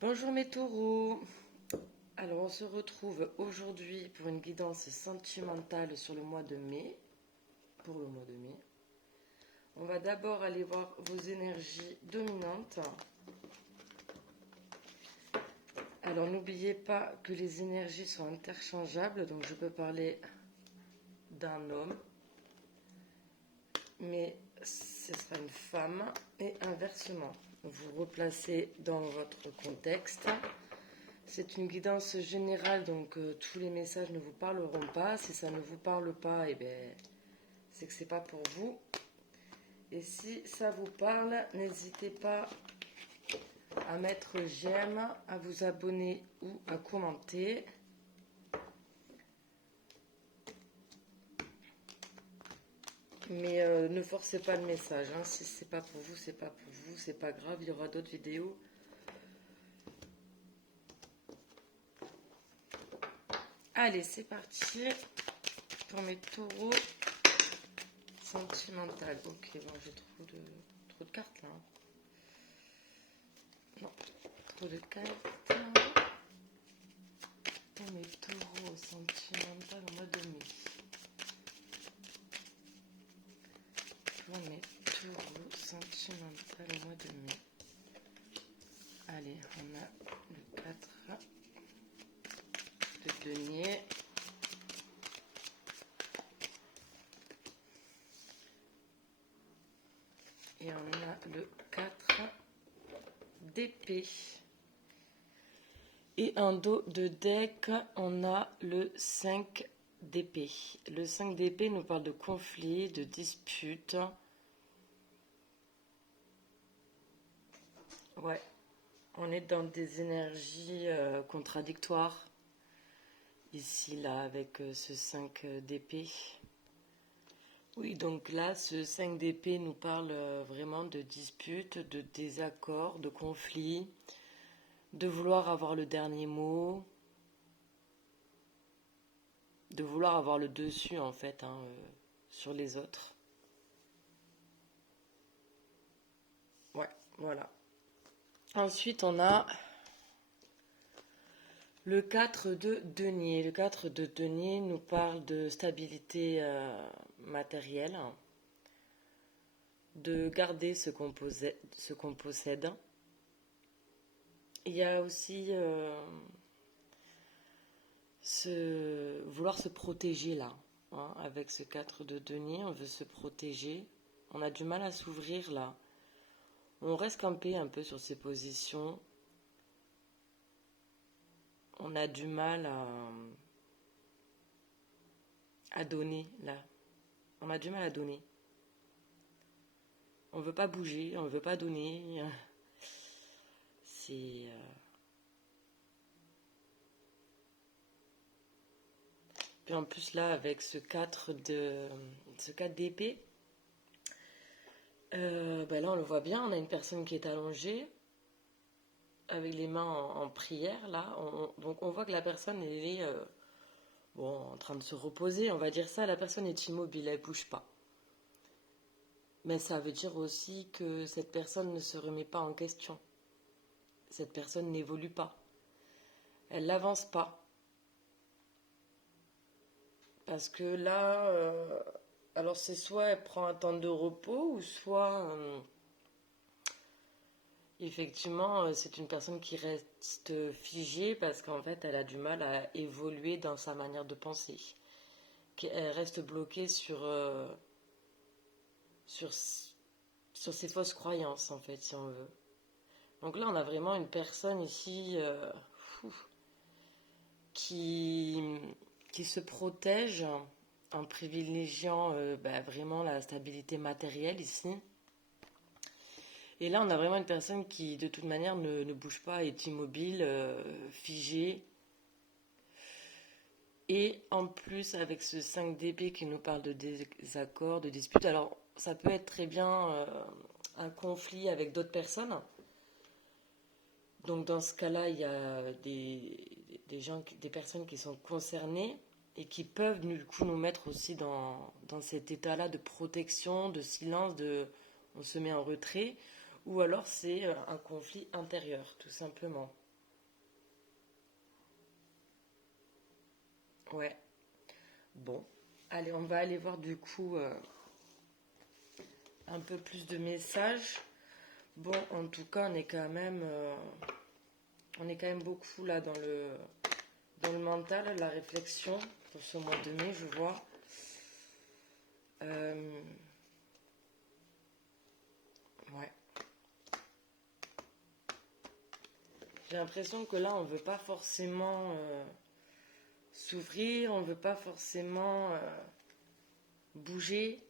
Bonjour mes taureaux. Alors on se retrouve aujourd'hui pour une guidance sentimentale sur le mois de mai. Pour le mois de mai. On va d'abord aller voir vos énergies dominantes. Alors n'oubliez pas que les énergies sont interchangeables, donc je peux parler d'un homme, mais ce sera une femme et inversement. Vous replacez dans votre contexte. C'est une guidance générale, donc tous les messages ne vous parleront pas. Si ça ne vous parle pas, c'est que c'est pas pour vous. Et si ça vous parle, n'hésitez pas à mettre j'aime, à vous abonner ou à commenter. Mais ne forcez pas le message. Hein. Si c'est pas pour vous, c'est pas pour vous. C'est pas grave, il y aura d'autres vidéos. Allez, c'est parti pour mes taureaux sentimentales. Ok, bon, j'ai trop de cartes là. Non, trop de cartes. Pour mes taureaux sentimentales au mois de mai. Pour mes taureaux sentimentales au mois de mai. Allez, on a le 4 de denier. Et on a le 4 d'épée. Et en dos de deck, on a le 5 d'épée. Le 5 d'épée nous parle de conflit, de dispute. Ouais, on est dans des énergies contradictoires. Ici, là, avec ce 5 d'épée. Oui, donc là, ce 5 d'épée nous parle vraiment de dispute, de désaccord, de conflit, de vouloir avoir le dernier mot, de vouloir avoir le dessus, en fait, sur les autres. Ouais, voilà. Ensuite, on a le 4 de denier. Le 4 de denier nous parle de stabilité matérielle, de garder ce qu'on possède. Il y a aussi vouloir se protéger là. Hein, avec ce 4 de denier, on veut se protéger. On a du mal à s'ouvrir là. On reste campé un peu sur ses positions. On a du mal à donner là. On a du mal à donner. On veut pas bouger, on veut pas donner. C'est puis en plus là avec ce 4 d'épée, là on le voit bien, on a une personne qui est allongée avec les mains en prière là. Donc on voit que la personne elle est en train de se reposer, on va dire ça. La personne est immobile, elle bouge pas. Mais ça veut dire aussi que cette personne ne se remet pas en question. Cette personne n'évolue pas. Elle n'avance pas. Parce que là, alors c'est soit elle prend un temps de repos, ou soit effectivement c'est une personne qui reste figée parce qu'en fait elle a du mal à évoluer dans sa manière de penser. Elle reste bloquée sur, sur ses fausses croyances en fait, si on veut. Donc là on a vraiment une personne ici qui se protège en privilégiant vraiment la stabilité matérielle ici. Et là, on a vraiment une personne qui, de toute manière, ne bouge pas, est immobile, figée. Et en plus, avec ce 5 d'épée qui nous parle de désaccord, de dispute, alors ça peut être très bien un conflit avec d'autres personnes. Donc dans ce cas-là, il y a des personnes qui sont concernées et qui peuvent du coup nous mettre aussi dans cet état-là de protection, de silence, on se met en retrait, ou alors c'est un conflit intérieur, tout simplement. Ouais. Bon. Allez, on va aller voir du coup un peu plus de messages. Bon, en tout cas, on est quand même beaucoup là dans le mental, la réflexion pour ce mois de mai, je vois. Ouais. J'ai l'impression que là, on veut pas forcément s'ouvrir, on veut pas forcément bouger,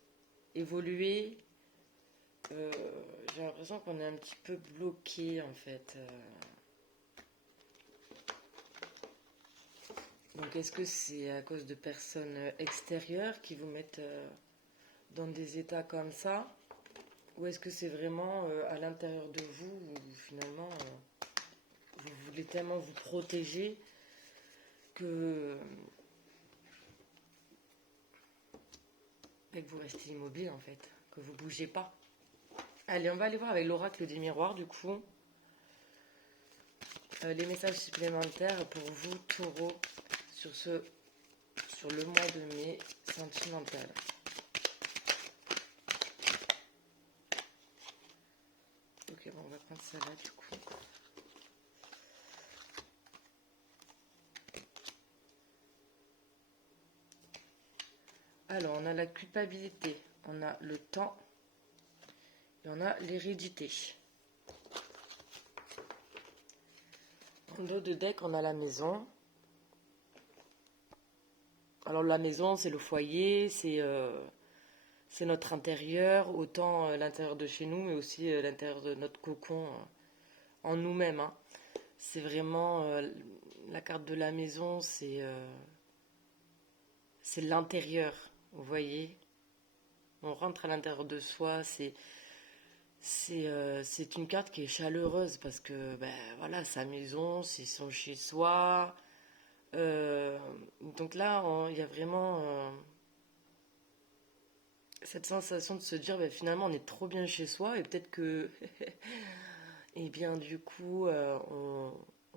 évoluer. Euh, j'ai l'impression qu'on est un petit peu bloqué en fait. Donc est-ce que c'est à cause de personnes extérieures qui vous mettent dans des états comme ça? Ou est-ce que c'est vraiment à l'intérieur de vous où finalement vous voulez tellement vous protéger que, que vous restez immobile en fait, que vous bougez pas? Allez, on va aller voir avec l'oracle des miroirs du coup. Les messages supplémentaires pour vous, taureau, sur le mois de mai sentimental. Ok, bon, on va prendre ça là du coup. Alors, on a la culpabilité, on a le temps et on a l'hérédité. En dos de deck, on a la maison. Alors, la maison, c'est le foyer, c'est notre intérieur, autant l'intérieur de chez nous, mais aussi l'intérieur de notre cocon en nous-mêmes. Hein. C'est vraiment la carte de la maison, c'est l'intérieur, vous voyez. On rentre à l'intérieur de soi, c'est une carte qui est chaleureuse parce que ben voilà, sa maison, c'est son chez soi. Donc là, il y a vraiment cette sensation de se dire ben, finalement on est trop bien chez soi et peut-être que et bien du coup on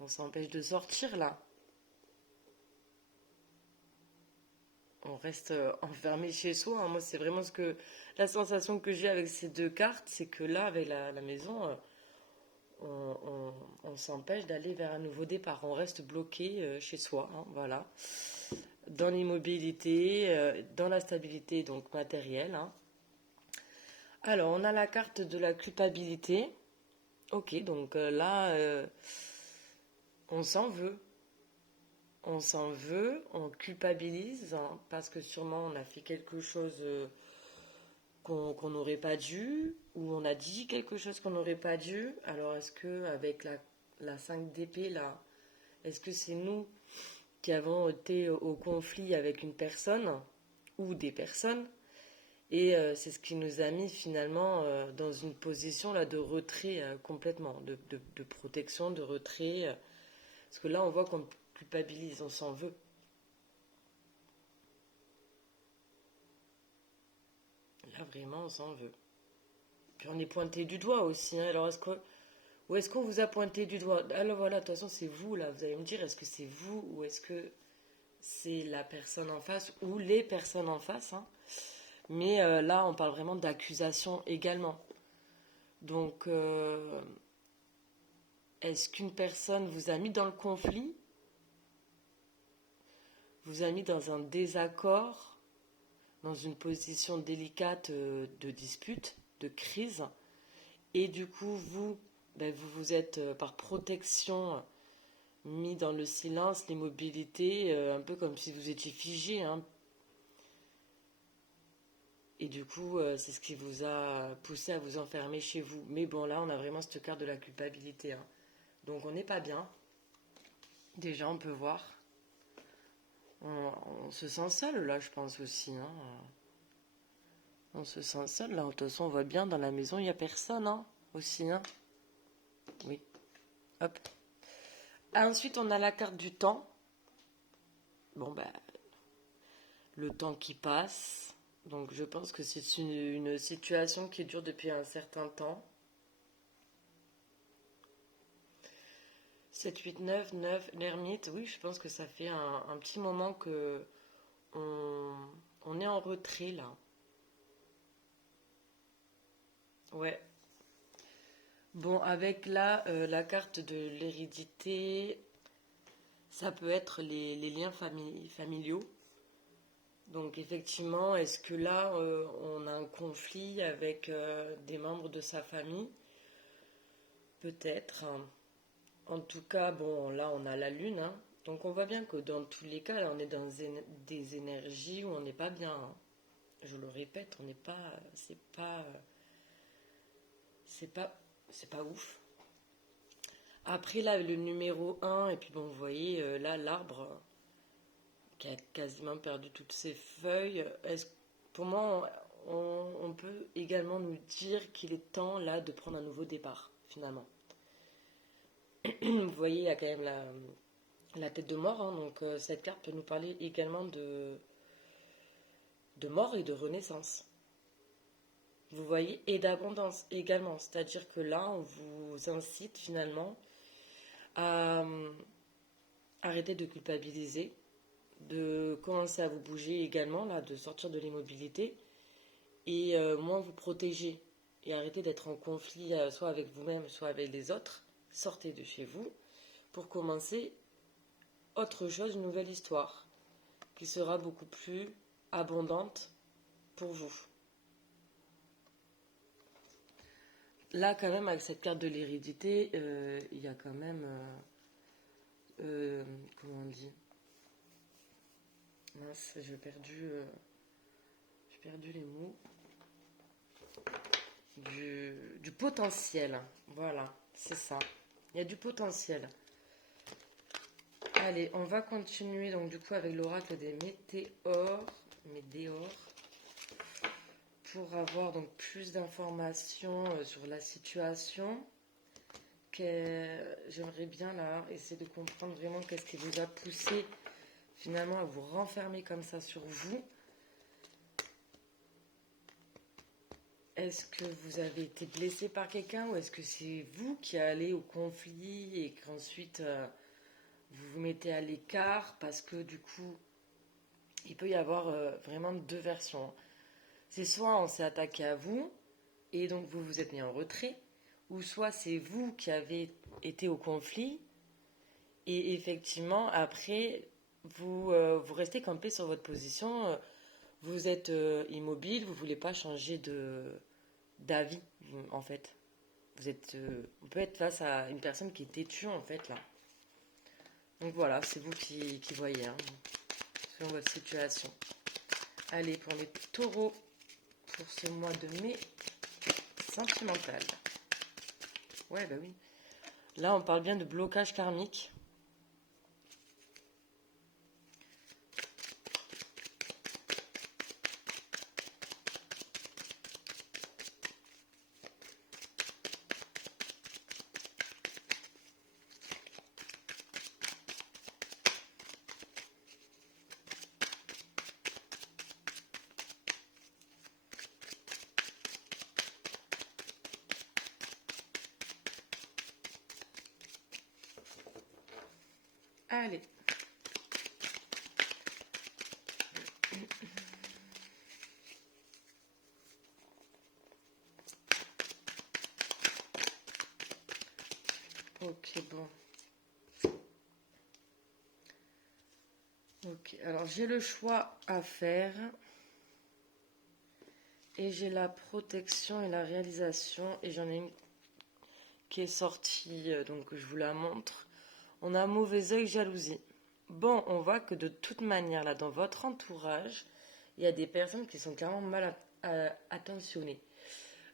s'empêche de sortir là. On reste enfermé chez soi. Hein. Moi, c'est vraiment la sensation que j'ai avec ces deux cartes, c'est que là, avec la maison, on s'empêche d'aller vers un nouveau départ. On reste bloqué chez soi, hein, voilà. Dans l'immobilité, dans la stabilité donc matérielle. Hein. Alors, on a la carte de la culpabilité. Ok, donc là, on s'en veut. On s'en veut, on culpabilise hein, parce que sûrement on a fait quelque chose qu'on n'aurait pas dû, ou on a dit quelque chose qu'on n'aurait pas dû. Alors est-ce que avec la 5 d'épée là, est-ce que c'est nous qui avons été au conflit avec une personne ou des personnes et c'est ce qui nous a mis finalement dans une position là de retrait complètement, de protection, de retrait. Parce que là on voit qu'on culpabilise, on s'en veut. Là vraiment on s'en veut. Puis on est pointé du doigt aussi. Hein. Alors ou est-ce qu'on vous a pointé du doigt? Alors voilà, de toute façon, c'est vous, là. Vous allez me dire, est-ce que c'est vous ou est-ce que c'est la personne en face ou les personnes en face hein. Mais là, on parle vraiment d'accusation également. Donc, est-ce qu'une personne vous a mis dans le conflit, vous a mis dans un désaccord, dans une position délicate de dispute, de crise, et du coup, vous vous êtes, par protection, mis dans le silence, l'immobilité, un peu comme si vous étiez figé. Hein. Et du coup, c'est ce qui vous a poussé à vous enfermer chez vous. Mais bon, là, on a vraiment cette carte de la culpabilité. Hein. Donc, on n'est pas bien. Déjà, on peut voir. On se sent seul, là, je pense aussi. Hein. On se sent seul, là. De toute façon, on voit bien, dans la maison, il n'y a personne, hein, aussi. Hein. Oui. Hop. Ensuite, on a la carte du temps. Bon, ben, le temps qui passe. Donc je pense que c'est une situation qui dure depuis un certain temps. 7, 8, 9, 9, l'ermite, oui, je pense que ça fait un petit moment que on, on est en retrait là. Ouais. Bon, avec là, la carte de l'hérédité, ça peut être les liens familiaux. Donc effectivement, est-ce que là, on a un conflit avec des membres de sa famille? Peut-être. En tout cas, bon, là, on a la lune, hein. Donc on voit bien que dans tous les cas, là, on est dans des énergies où on n'est pas bien, hein. Je le répète, on n'est pas, c'est pas, c'est pas ouf. Après là, le numéro un et puis bon, vous voyez là l'arbre qui a quasiment perdu toutes ses feuilles. Pour moi, on peut également nous dire qu'il est temps là de prendre un nouveau départ, finalement. Vous voyez, il y a quand même la tête de mort, hein, donc cette carte peut nous parler également de mort et de renaissance. Vous voyez, et d'abondance également, c'est-à-dire que là, on vous incite finalement à arrêter de culpabiliser, de commencer à vous bouger également, là, de sortir de l'immobilité et moins vous protéger et arrêter d'être en conflit soit avec vous-même, soit avec les autres. Sortez de chez vous pour commencer autre chose, une nouvelle histoire qui sera beaucoup plus abondante pour vous. Là, quand même, avec cette carte de l'hérédité, il y a quand même... comment on dit? Mince, j'ai perdu les mots. Du potentiel. Voilà, c'est ça. Il y a du potentiel. Allez, on va continuer donc du coup avec l'oracle des météores. Pour avoir donc plus d'informations sur la situation. J'aimerais bien là essayer de comprendre vraiment qu'est-ce qui vous a poussé finalement à vous renfermer comme ça sur vous. Est-ce que vous avez été blessé par quelqu'un ou est-ce que c'est vous qui allez au conflit et qu'ensuite vous vous mettez à l'écart parce que du coup il peut y avoir vraiment deux versions. C'est soit on s'est attaqué à vous et donc vous vous êtes mis en retrait, ou soit c'est vous qui avez été au conflit et effectivement après vous restez campé sur votre position, vous êtes immobile, vous voulez pas changer d'avis en fait. Vous peut être face à une personne qui est têtue en fait là. Donc voilà, c'est vous qui voyez hein, selon votre situation. Allez pour les taureaux pour ce mois de mai sentimental. Ouais bah oui. Là on parle bien de blocage karmique. Allez. Ok, bon. Ok, alors j'ai le choix à faire. Et j'ai la protection et la réalisation. Et j'en ai une qui est sortie, donc je vous la montre. On a mauvais œil, jalousie. Bon, on voit que de toute manière, là, dans votre entourage, il y a des personnes qui sont clairement mal attentionnées.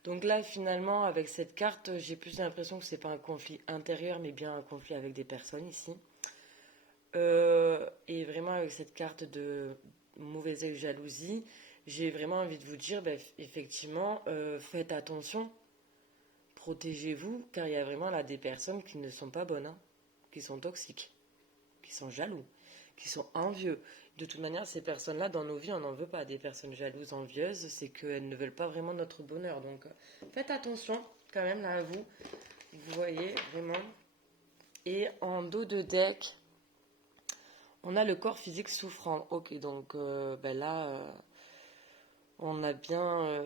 Donc là, finalement, avec cette carte, j'ai plus l'impression que c'est pas un conflit intérieur, mais bien un conflit avec des personnes ici. Et vraiment, avec cette carte de mauvais œil, jalousie, j'ai vraiment envie de vous dire, bah, effectivement, faites attention, protégez-vous, car il y a vraiment là des personnes qui ne sont pas bonnes, hein, qui sont toxiques, qui sont jaloux, qui sont envieux. De toute manière, ces personnes-là, dans nos vies, on n'en veut pas. Des personnes jalouses, envieuses, c'est qu'elles ne veulent pas vraiment notre bonheur. Donc, faites attention quand même là à vous. Vous voyez, vraiment. Et en dos de deck, on a le corps physique souffrant. Ok, donc là, on a bien...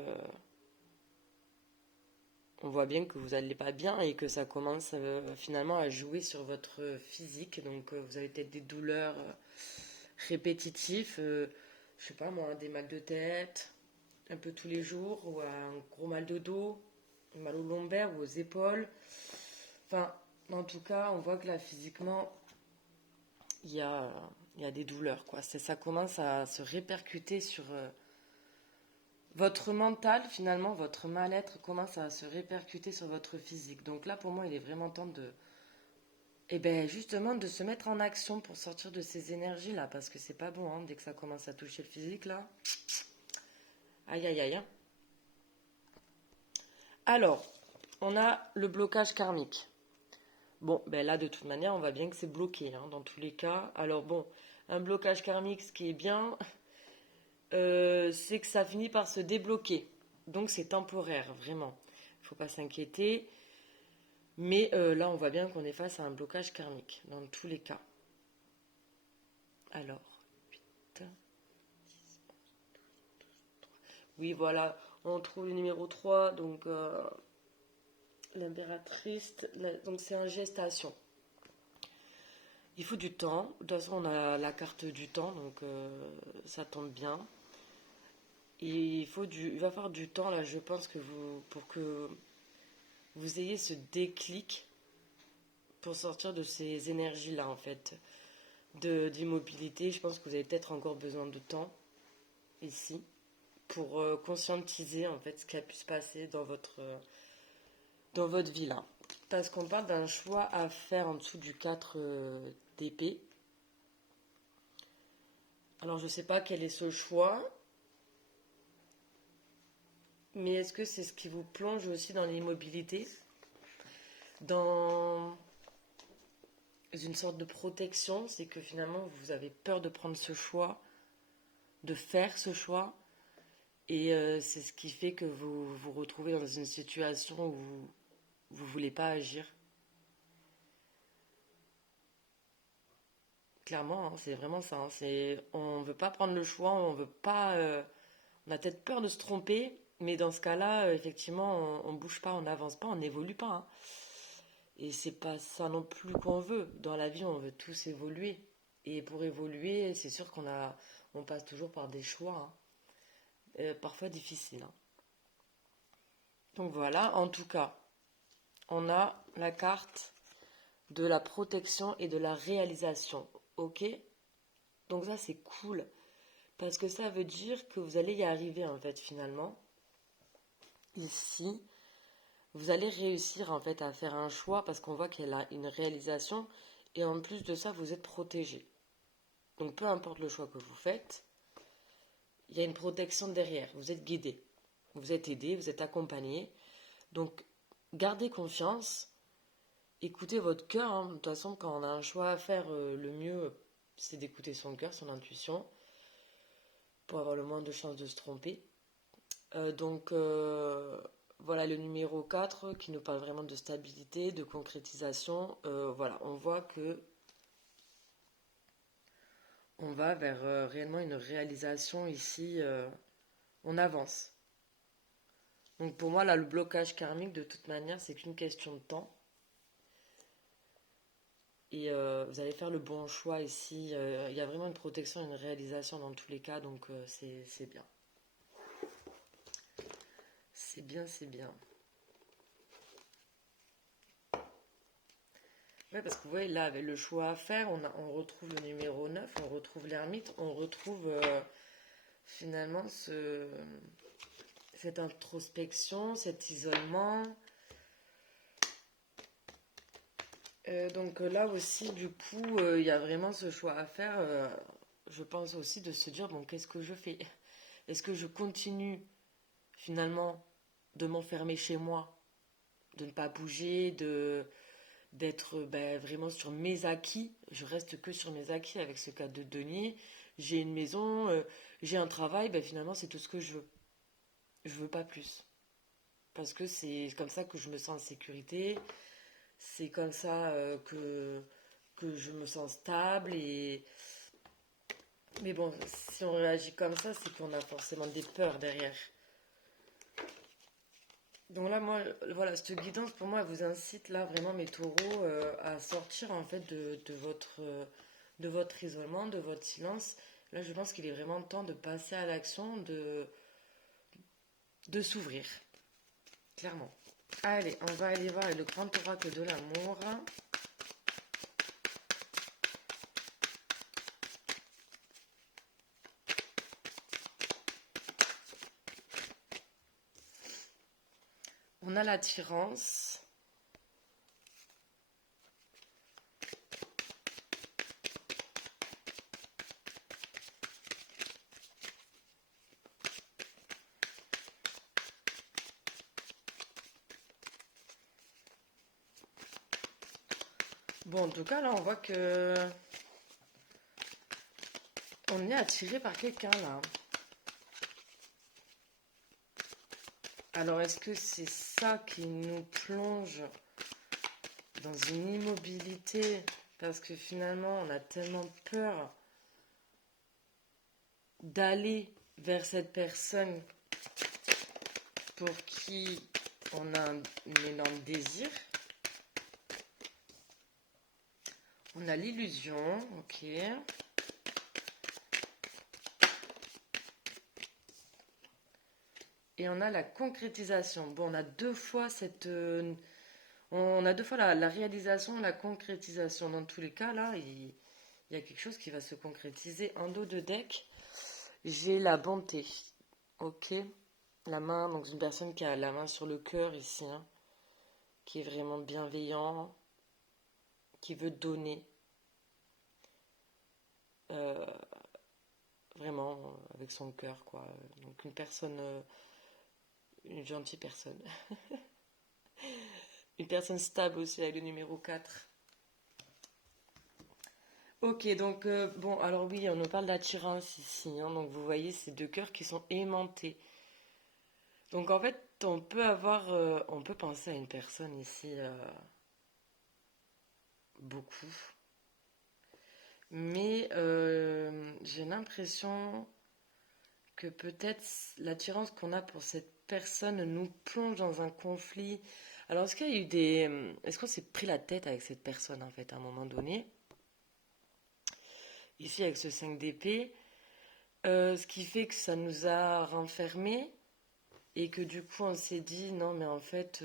on voit bien que vous n'allez pas bien et que ça commence finalement à jouer sur votre physique. Donc vous avez peut-être des douleurs répétitives, je sais pas moi, des mal de tête, un peu tous les jours, ou un gros mal de dos, mal au lombaire ou aux épaules. Enfin, en tout cas, on voit que là, physiquement, il y a des douleurs, quoi. Ça commence à se répercuter sur votre mental, finalement, votre mal-être commence à se répercuter sur votre physique. Donc là, pour moi, il est vraiment temps justement, de se mettre en action pour sortir de ces énergies-là, parce que c'est pas bon, hein, dès que ça commence à toucher le physique, là. Aïe, aïe, aïe. Alors, on a le blocage karmique. Bon, là, de toute manière, on voit bien que c'est bloqué, hein, dans tous les cas. Alors bon, un blocage karmique, ce qui est bien, c'est que ça finit par se débloquer. Donc c'est temporaire, vraiment. Il ne faut pas s'inquiéter. Mais là, on voit bien qu'on est face à un blocage karmique, dans tous les cas. Alors, 8, 10, 11, 12, 13. Oui, voilà, on trouve le numéro 3, donc l'impératrice, donc c'est en gestation. Il faut du temps. De toute façon, on a la carte du temps, donc ça tombe bien. Et il va falloir du temps, là, je pense, pour que vous ayez ce déclic pour sortir de ces énergies-là, en fait, d'immobilité. Je pense que vous avez peut-être encore besoin de temps, ici, pour conscientiser, en fait, ce qui a pu se passer dans votre vie, là. Parce qu'on parle d'un choix à faire en dessous du 4 d'épée. Alors, je ne sais pas quel est ce choix, mais est-ce que c'est ce qui vous plonge aussi dans l'immobilité, dans une sorte de protection? C'est que finalement, vous avez peur de prendre ce choix, de faire ce choix, et c'est ce qui fait que vous vous retrouvez dans une situation où vous ne voulez pas agir. Clairement, hein, c'est vraiment ça. Hein, on ne veut pas prendre le choix, on veut pas. On a peut-être peur de se tromper, mais dans ce cas-là, effectivement, on ne bouge pas, on n'avance pas, on n'évolue pas. Hein. Et c'est pas ça non plus qu'on veut. Dans la vie, on veut tous évoluer. Et pour évoluer, c'est sûr on passe toujours par des choix, hein, parfois difficiles. Hein. Donc voilà, en tout cas, on a la carte de la protection et de la réalisation. Ok? Donc ça, c'est cool. Parce que ça veut dire que vous allez y arriver, en fait, finalement. Ici, vous allez réussir, en fait, à faire un choix parce qu'on voit qu'il y a une réalisation. Et en plus de ça, vous êtes protégé. Donc peu importe le choix que vous faites, il y a une protection derrière. Vous êtes guidé. Vous êtes aidé, vous êtes accompagné. Donc gardez confiance. Écoutez votre cœur. Hein. De toute façon, quand on a un choix à faire, le mieux, c'est d'écouter son cœur, son intuition, pour avoir le moins de chances de se tromper. Donc voilà le numéro 4 qui nous parle vraiment de stabilité, de concrétisation. Voilà, on voit que on va vers réellement une réalisation ici. On avance. Donc pour moi, là, le blocage karmique, de toute manière, c'est qu'une question de temps. Et vous allez faire le bon choix ici. Il y a vraiment une protection, une réalisation dans tous les cas, donc c'est bien. C'est bien, c'est bien. Ouais, parce que vous voyez, là, avec le choix à faire, on retrouve le numéro 9, on retrouve l'ermite, on retrouve finalement cette introspection, cet isolement. Donc là aussi, du coup, il y a vraiment ce choix à faire. Je pense aussi de se dire, bon, qu'est-ce que je fais? Est-ce que je continue finalement de m'enfermer chez moi, de ne pas bouger, d'être vraiment sur mes acquis? Je reste que sur mes acquis avec ce cas de denier. J'ai une maison, j'ai un travail, finalement c'est tout ce que je veux. Je veux pas plus. Parce que c'est comme ça que je me sens en sécurité. c'est comme ça que je me sens stable. Mais bon, si on réagit comme ça, c'est qu'on a forcément des peurs derrière. Donc là, moi, voilà, cette guidance, pour moi, elle vous incite là, vraiment, mes taureaux, à sortir en fait de votre isolement, de votre silence. Là, je pense qu'il est vraiment temps de passer à l'action, de s'ouvrir, clairement. Allez, on va aller voir le grand oracle de l'amour. On a l'attirance. Bon, en tout cas, là, on voit que on est attiré par quelqu'un, là. Alors, est-ce que c'est ça qui nous plonge dans une immobilité parce que finalement, on a tellement peur d'aller vers cette personne pour qui on a un énorme désir. On a l'illusion, ok. Et on a la concrétisation. Bon, on a deux fois la réalisation et la concrétisation. Dans tous les cas, là, il y a quelque chose qui va se concrétiser. En dos de deck, j'ai la bonté. Ok. La main, donc une personne qui a la main sur le cœur ici, hein, qui est vraiment bienveillant, qui veut donner. Euh, Vraiment avec son cœur, quoi. Donc une personne, une gentille personne. Une personne stable aussi avec le numéro 4. Ok, donc bon, alors oui, on nous parle d'attirance ici, hein, donc vous voyez ces deux cœurs qui sont aimantés. Donc en fait, on peut penser à une personne ici beaucoup, mais j'ai l'impression que peut-être l'attirance qu'on a pour cette personne nous plonge dans un conflit. Alors est-ce qu'il y a eu est-ce qu'on s'est pris la tête avec cette personne en fait à un moment donné? Ici avec ce 5 d'épée. Ce qui fait que ça nous a renfermés et que du coup on s'est dit non mais en fait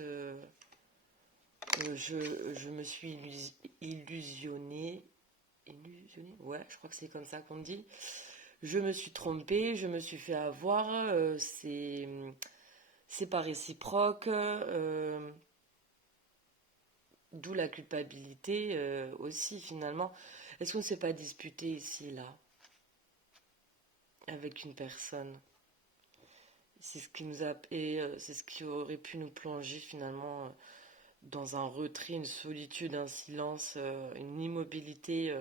je me suis illusionnée. Illusionnée. Ouais, je crois que c'est comme ça qu'on dit. Je me suis trompée, je me suis fait avoir, c'est pas réciproque, d'où la culpabilité aussi finalement. Est-ce qu'on ne s'est pas disputé ici là avec une personne? C'est ce qui nous a et c'est ce qui aurait pu nous plonger finalement dans un retrait, une solitude, un silence, une immobilité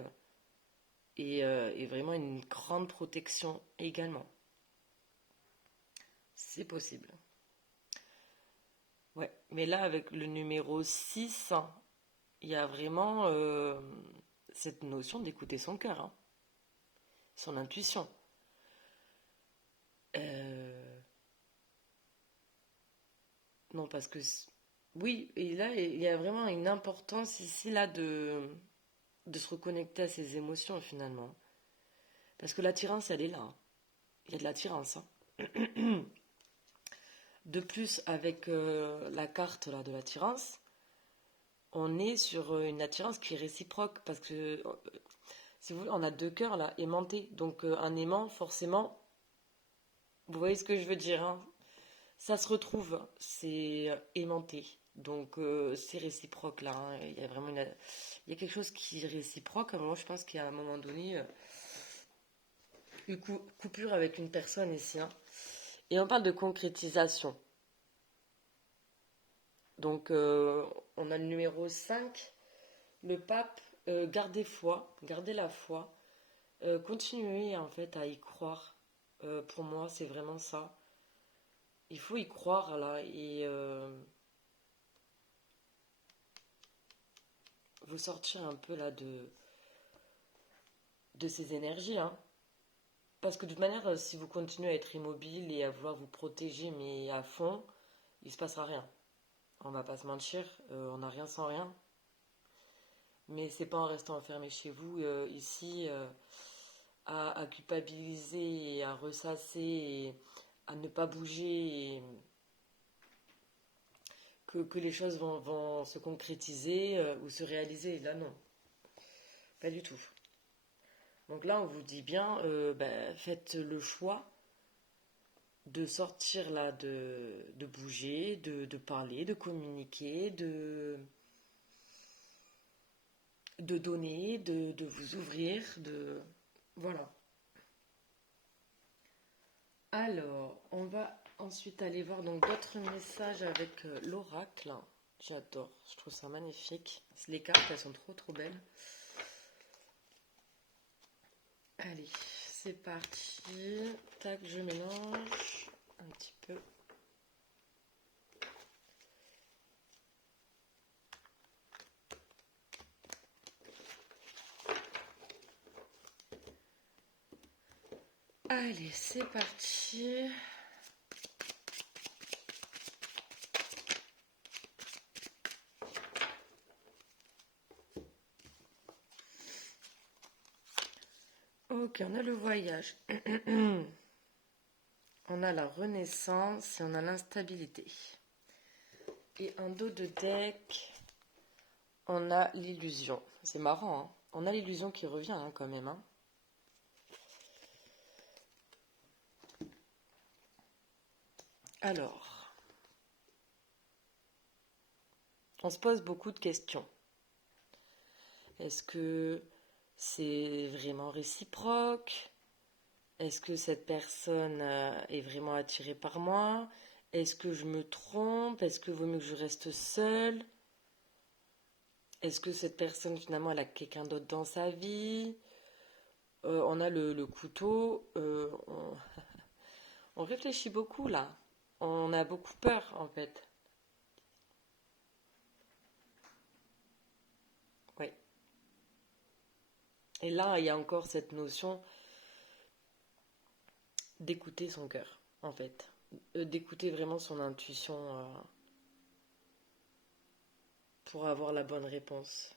et vraiment une grande protection également. C'est possible. Ouais, mais là avec le numéro 6, hein, il y a vraiment cette notion d'écouter son cœur, hein, son intuition. Euh, non, parce que oui, et là il y a vraiment une importance ici là de se reconnecter à ses émotions finalement. Parce que l'attirance, elle est là, hein. Il y a de l'attirance, hein. De plus, avec la carte là, de l'attirance, on est sur une attirance qui est réciproque. Parce que, si vous voulez, on a deux cœurs là, aimantés. Donc, un aimant, forcément, vous voyez ce que je veux dire, hein, ça se retrouve, c'est aimanté. Donc, c'est réciproque là, hein. Il y a vraiment il y a quelque chose qui est réciproque. Moi, je pense qu'il y a un moment donné, une coupure avec une personne ici, hein. Et on parle de concrétisation. Donc, on a le numéro 5, le pape, gardez foi, gardez la foi, continuez en fait à y croire. Pour moi, c'est vraiment ça. Il faut y croire là. Et vous sortir un peu là de ces énergies, hein. Parce que de toute manière, si vous continuez à être immobile et à vouloir vous protéger, mais à fond, il se passera rien. On va pas se mentir, on n'a rien sans rien. Mais c'est pas en restant enfermé chez vous ici à culpabiliser et à ressasser et à ne pas bouger et que les choses vont se concrétiser ou se réaliser. Là, non, pas du tout. Donc là, on vous dit bien, faites le choix de sortir là, de bouger, de parler, de communiquer, de donner, de vous ouvrir, de... Voilà. Alors, on va ensuite aller voir donc d'autres messages avec l'oracle. J'adore, je trouve ça magnifique. Les cartes, elles sont trop trop belles. Allez, c'est parti. Tac, je mélange un petit peu. Allez, c'est parti. Ok, on a le voyage. On a la renaissance et on a l'instabilité. Et en dos de deck, on a l'illusion. C'est marrant, hein. On a l'illusion qui revient hein, quand même. Hein. Alors, on se pose beaucoup de questions. Est-ce que c'est vraiment réciproque? Est-ce que cette personne est vraiment attirée par moi? Est-ce que je me trompe? Est-ce que vaut mieux que je reste seule? Est-ce que cette personne finalement elle a quelqu'un d'autre dans sa vie? On a le couteau. On réfléchit beaucoup là. On a beaucoup peur en fait. Oui. Et là, il y a encore cette notion d'écouter son cœur, en fait. D'écouter vraiment son intuition pour avoir la bonne réponse.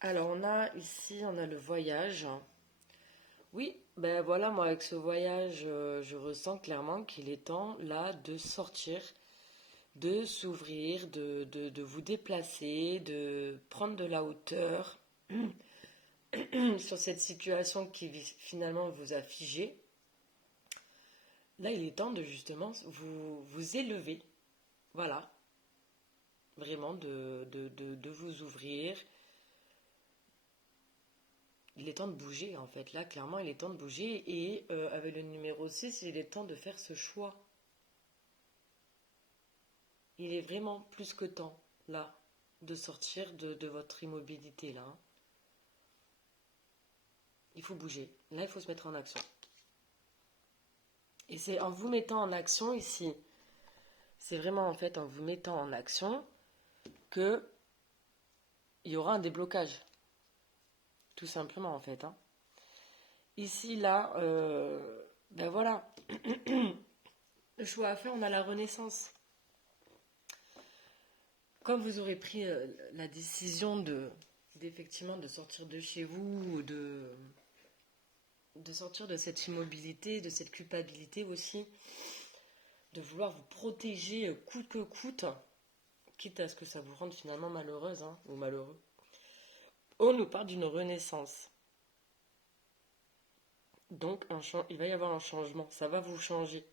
Alors, on a le voyage. Oui, ben voilà, moi avec ce voyage, je ressens clairement qu'il est temps là de sortir, de s'ouvrir, de vous déplacer, de prendre de la hauteur sur cette situation qui finalement vous a figé. Là, il est temps de justement vous élever. Voilà. Vraiment de vous ouvrir. Il est temps de bouger en fait. Là, clairement, il est temps de bouger. Et avec le numéro 6, il est temps de faire ce choix. Il est vraiment plus que temps, là, de sortir de votre immobilité, là. Il faut bouger. Là, il faut se mettre en action. Et c'est en vous mettant en action ici, c'est vraiment en fait en vous mettant en action que il y aura un déblocage. Tout simplement en fait. Hein. Ici, là, ben voilà. Le choix à faire, on a la renaissance. Comme vous aurez pris la décision d'effectivement de sortir de chez vous, de sortir de cette immobilité, de cette culpabilité aussi, de vouloir vous protéger coûte que coûte, quitte à ce que ça vous rende finalement malheureuse hein, ou malheureux. On nous parle d'une renaissance. Donc, il va y avoir un changement. Ça va vous changer.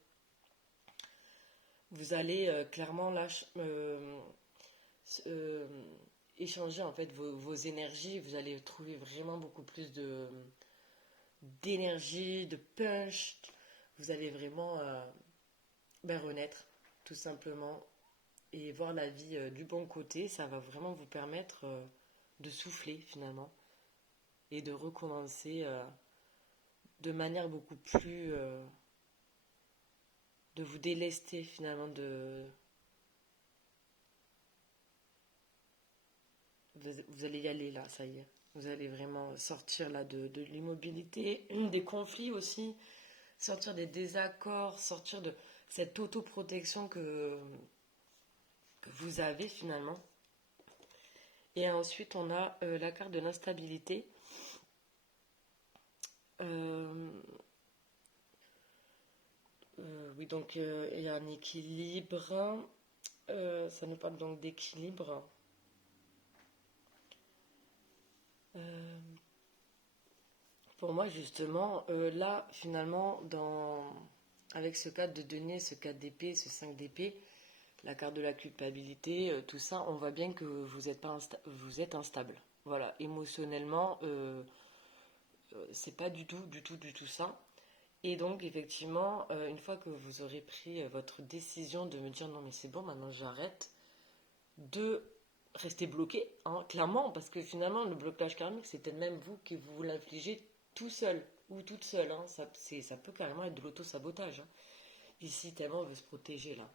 Vous allez clairement là, euh, échanger en fait vos énergies. Vous allez trouver vraiment beaucoup plus d'énergie, de punch. Vous allez vraiment renaître, tout simplement. Et voir la vie du bon côté. Ça va vraiment vous permettre de souffler finalement. Et de recommencer de manière beaucoup plus... de vous délester finalement vous allez y aller là, ça y est. Vous allez vraiment sortir là de l'immobilité, des conflits aussi, sortir des désaccords, sortir de cette autoprotection que vous avez finalement. Et ensuite, on a la carte de l'instabilité. Euh, oui, donc il y a un équilibre. Ça nous parle donc d'équilibre. Euh, pour moi, justement, là, finalement, avec ce 4 de denier, ce 4 d'épée, ce 5 d'épée, la carte de la culpabilité, tout ça, on voit bien que vous êtes, pas vous êtes instable. Voilà, émotionnellement, c'est pas du tout ça. Et donc, effectivement, une fois que vous aurez pris votre décision de me dire non, mais c'est bon, maintenant j'arrête, de rester bloqué, hein, clairement, parce que finalement, le blocage karmique, c'est peut-être même vous qui vous l'infligez tout seul ou toute seule. Hein. Ça peut carrément être de l'auto-sabotage. Hein. Ici, tellement on veut se protéger là.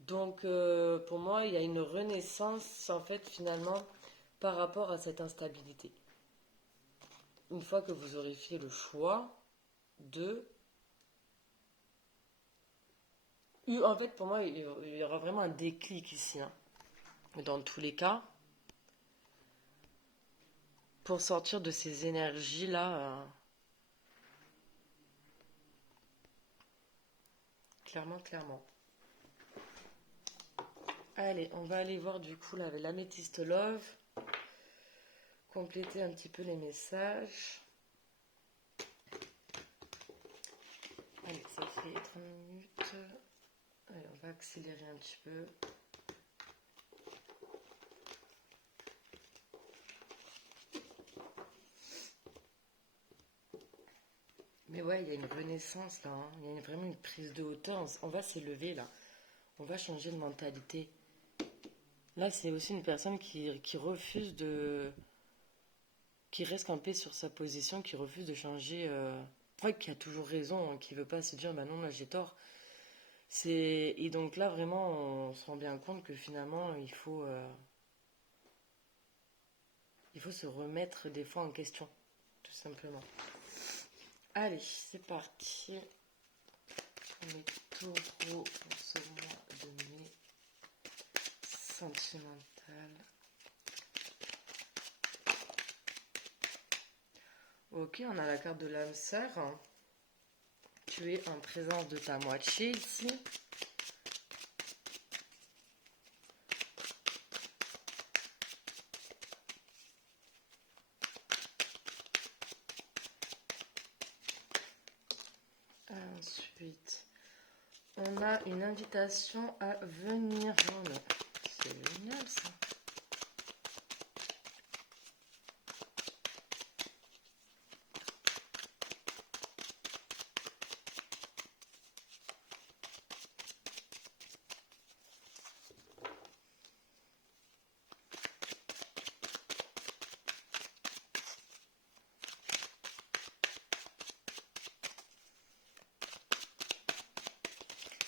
Donc, pour moi, il y a une renaissance, en fait, finalement, par rapport à cette instabilité. Une fois que vous aurez fait le choix de... En fait, pour moi, il y aura vraiment un déclic ici. Hein. Dans tous les cas, pour sortir de ces énergies-là, clairement, clairement. Allez, on va aller voir du coup là avec l'améthyste love, compléter un petit peu les messages. Allez, ça fait 30 minutes. Allez, on va accélérer un petit peu. Mais ouais, il y a une renaissance là, hein. Il y a vraiment une prise de hauteur. On va s'élever là. On va changer de mentalité. Là, c'est aussi une personne qui refuse de... qui reste campée sur sa position, qui refuse de changer... Enfin, qui a toujours raison, hein, qui veut pas se dire, bah non, là j'ai tort. Et donc là, vraiment, on se rend bien compte que finalement, il faut se remettre des fois en question, tout simplement. Allez, c'est parti. Mes taureaux pour ce mois de mai sentimental. Ok, on a la carte de l'âme sœur. Tu es en présence de ta moitié ici. Ensuite, on a une invitation à venir. Oh, c'est génial ça.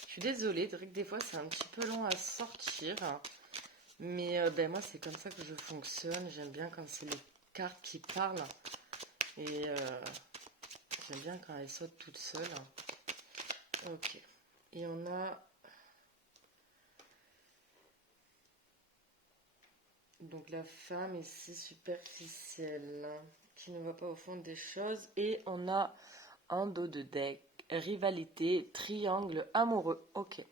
Je suis désolée, c'est vrai que des fois c'est un petit peu long à sortir. Mais ben, moi c'est comme ça que je fonctionne. J'aime bien quand c'est les cartes qui parlent. Et j'aime bien quand elles sautent toutes seules. Ok. Et on a... Donc la femme ici superficielle, qui ne va pas au fond des choses. Et on a un dos de deck, rivalité, triangle amoureux. Ok.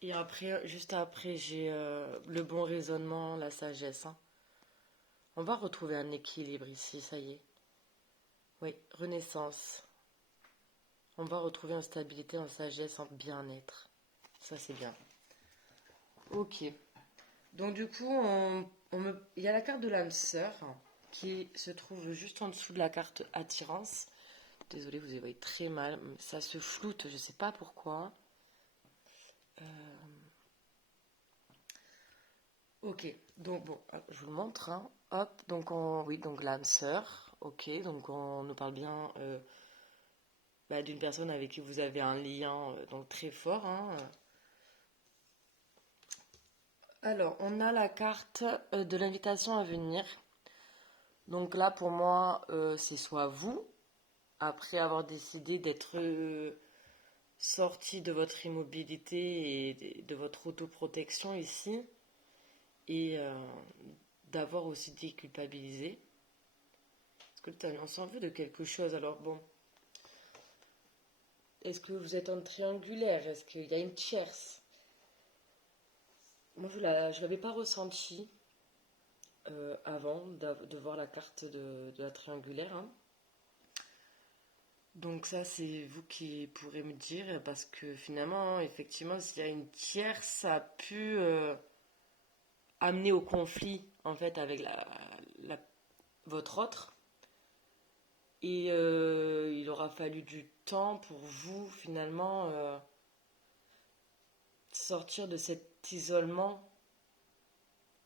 Et après, juste après, j'ai le bon raisonnement, la sagesse. Hein. On va retrouver un équilibre ici, ça y est. Oui, renaissance. On va retrouver en stabilité, en sagesse, en bien-être. Ça, c'est bien. Ok. Donc du coup, il y a la carte de l'âme sœur qui se trouve juste en dessous de la carte attirance. Désolée, vous y voyez très mal. Ça se floute, je ne sais pas pourquoi. Ok, donc bon, je vous le montre. Hein. Hop, donc oui, donc l'âme sœur. Ok, donc on nous parle bien d'une personne avec qui vous avez un lien donc très fort. Hein. Alors, on a la carte de l'invitation à venir. Donc là, pour moi, c'est soit vous, après avoir décidé d'être sorti de votre immobilité et de votre autoprotection ici, et d'avoir aussi déculpabilisé. Parce que on s'en veut de quelque chose. Alors bon, est-ce que vous êtes en triangulaire? Est-ce qu'il y a une tierce? Moi, je ne l'avais pas ressenti avant de voir la carte de la triangulaire, hein. Donc ça, c'est vous qui pourrez me dire, parce que finalement, effectivement, s'il y a une tierce, ça a pu amener au conflit, en fait, avec votre autre. Et il aura fallu du temps pour vous, finalement, sortir de cet isolement,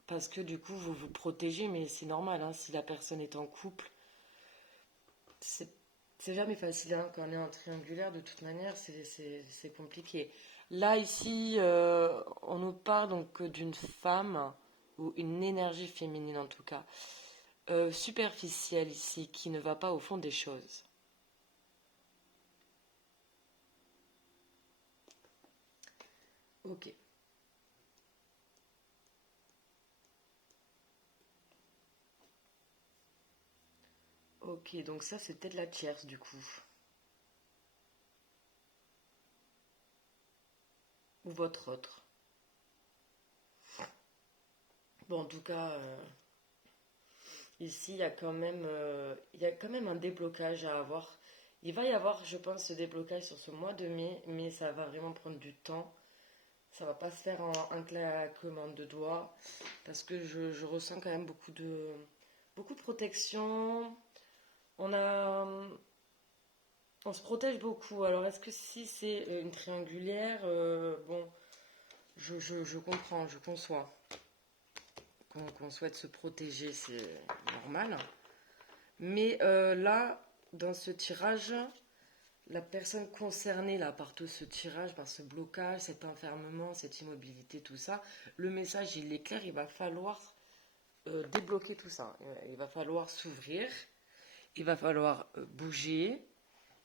parce que du coup, vous vous protégez, mais c'est normal, hein, si la personne est en couple. C'est c'est jamais facile, hein, quand on est en triangulaire, de toute manière, c'est compliqué. Là, ici, on nous parle donc d'une femme, ou une énergie féminine en tout cas, superficielle ici, qui ne va pas au fond des choses. Ok. Ok, donc ça, c'est peut-être la tierce du coup. Ou votre autre. Bon, en tout cas, ici, il y a quand même un déblocage à avoir. Il va y avoir, je pense, ce déblocage sur ce mois de mai, mais ça va vraiment prendre du temps. Ça va pas se faire en un claquement de doigts, parce que je ressens quand même beaucoup de protection. On a, on se protège beaucoup. Alors, est-ce que si c'est une triangulaire, bon, je comprends, je conçois qu'on souhaite se protéger, c'est normal. Mais là, dans ce tirage, la personne concernée là, par tout ce tirage, par ce blocage, cet enfermement, cette immobilité, tout ça, le message, il est clair, il va falloir débloquer tout ça. Il va falloir s'ouvrir, il va falloir bouger,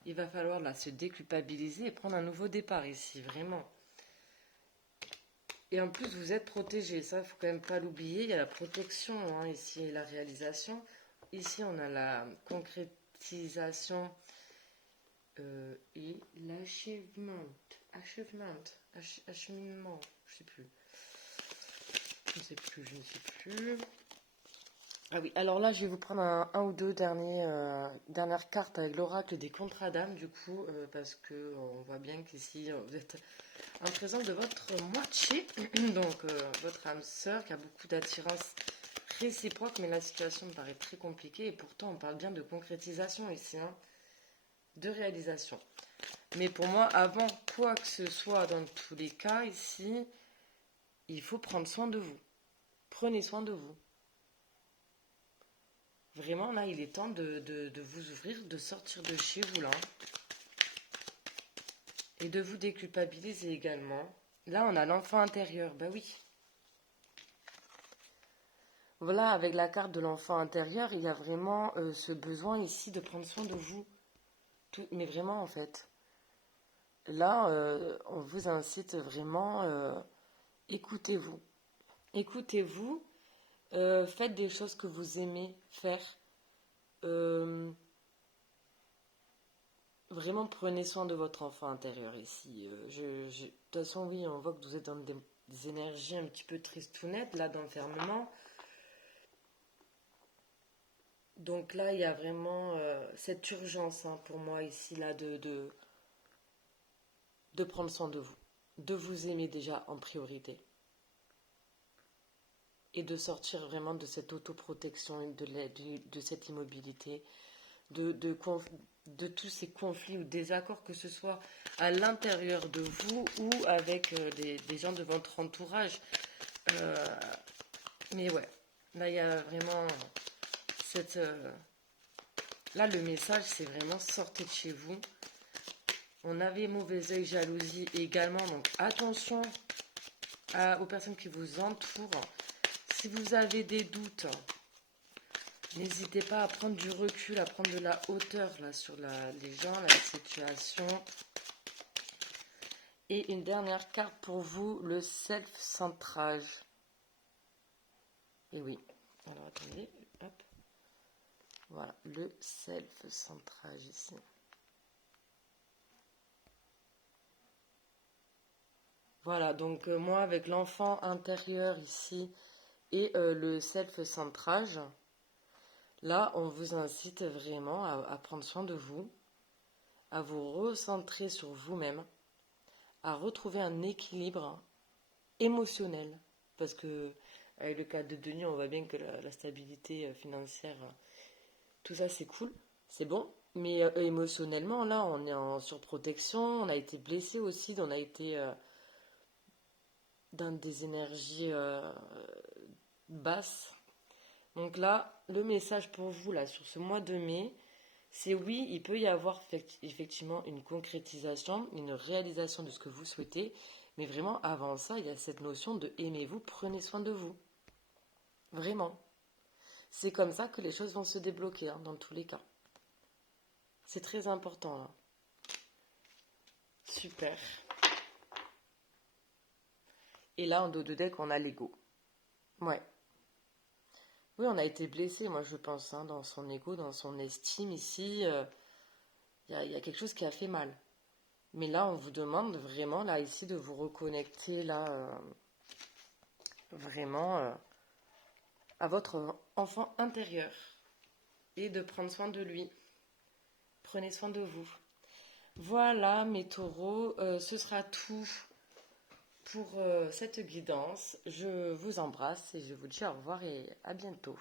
il va falloir là se déculpabiliser et prendre un nouveau départ ici, vraiment. Et en plus, vous êtes protégé, ça, il ne faut quand même pas l'oublier. Il y a la protection, hein, ici, et la réalisation. Ici, on a la concrétisation et l'achèvement. Acheminement, je sais plus. Je ne sais plus, je ne sais plus. Ah oui, alors là, je vais vous prendre un ou deux dernières cartes avec l'oracle des contrats d'âme, du coup, parce que on voit bien qu'ici, vous êtes en présence de votre moitié, donc votre âme sœur, qui a beaucoup d'attirance réciproque, mais la situation me paraît très compliquée, et pourtant, on parle bien de concrétisation ici, hein, de réalisation. Mais pour moi, avant quoi que ce soit, dans tous les cas, ici, il faut prendre soin de vous. Prenez soin de vous. Vraiment, là, il est temps de vous ouvrir, de sortir de chez vous, là. Et de vous déculpabiliser également. Là, on a l'enfant intérieur. Bah oui. Voilà, avec la carte de l'enfant intérieur, il y a vraiment ce besoin ici de prendre soin de vous. Tout, mais vraiment, en fait. Là, on vous incite vraiment, écoutez-vous. Écoutez-vous, faites des choses que vous aimez faire. Euh, Vraiment, prenez soin de votre enfant intérieur ici. De toute façon, oui, on voit que vous êtes dans des énergies un petit peu tristounettes, là, d'enfermement. Donc là, il y a vraiment cette urgence, hein, pour moi ici, là, de prendre soin de vous. De vous aimer déjà en priorité. Et de sortir vraiment de cette autoprotection, de cette immobilité, de, de, de tous ces conflits ou désaccords, que ce soit à l'intérieur de vous ou avec des gens de votre entourage. Euh, mais ouais, là il y a vraiment cette... là le message c'est vraiment sortez de chez vous. On avait mauvais œil, jalousie également, donc attention aux personnes qui vous entourent. Si vous avez des doutes, n'hésitez pas à prendre du recul, à prendre de la hauteur là, sur les gens, la situation. Et une dernière carte pour vous, le self-centrage. Et oui, alors attendez, hop. Voilà, le self-centrage ici. Voilà, donc moi avec l'enfant intérieur ici et le self-centrage, là on vous incite vraiment à prendre soin de vous, à vous recentrer sur vous-même, à retrouver un équilibre émotionnel. Parce que avec le cas de Denis, on voit bien que la stabilité financière, tout ça c'est cool, c'est bon. Mais émotionnellement, là, on est en surprotection, on a été blessé aussi, on a été dans des énergies basses. Donc là, le message pour vous, là, sur ce mois de mai, c'est oui, il peut y avoir effectivement une concrétisation, une réalisation de ce que vous souhaitez, mais vraiment, avant ça, il y a cette notion de aimez-vous, prenez soin de vous. Vraiment. C'est comme ça que les choses vont se débloquer, hein, dans tous les cas. C'est très important, là. Super. Et là, en dos de deck, on a l'ego. Ouais. Oui, on a été blessé, moi, je pense, hein, dans son ego, dans son estime ici. Il y a quelque chose qui a fait mal. Mais là, on vous demande vraiment, là, ici, de vous reconnecter, là, vraiment, à votre enfant intérieur. Et de prendre soin de lui. Prenez soin de vous. Voilà, mes taureaux, ce sera tout pour cette guidance. Je vous embrasse et je vous dis au revoir et à bientôt.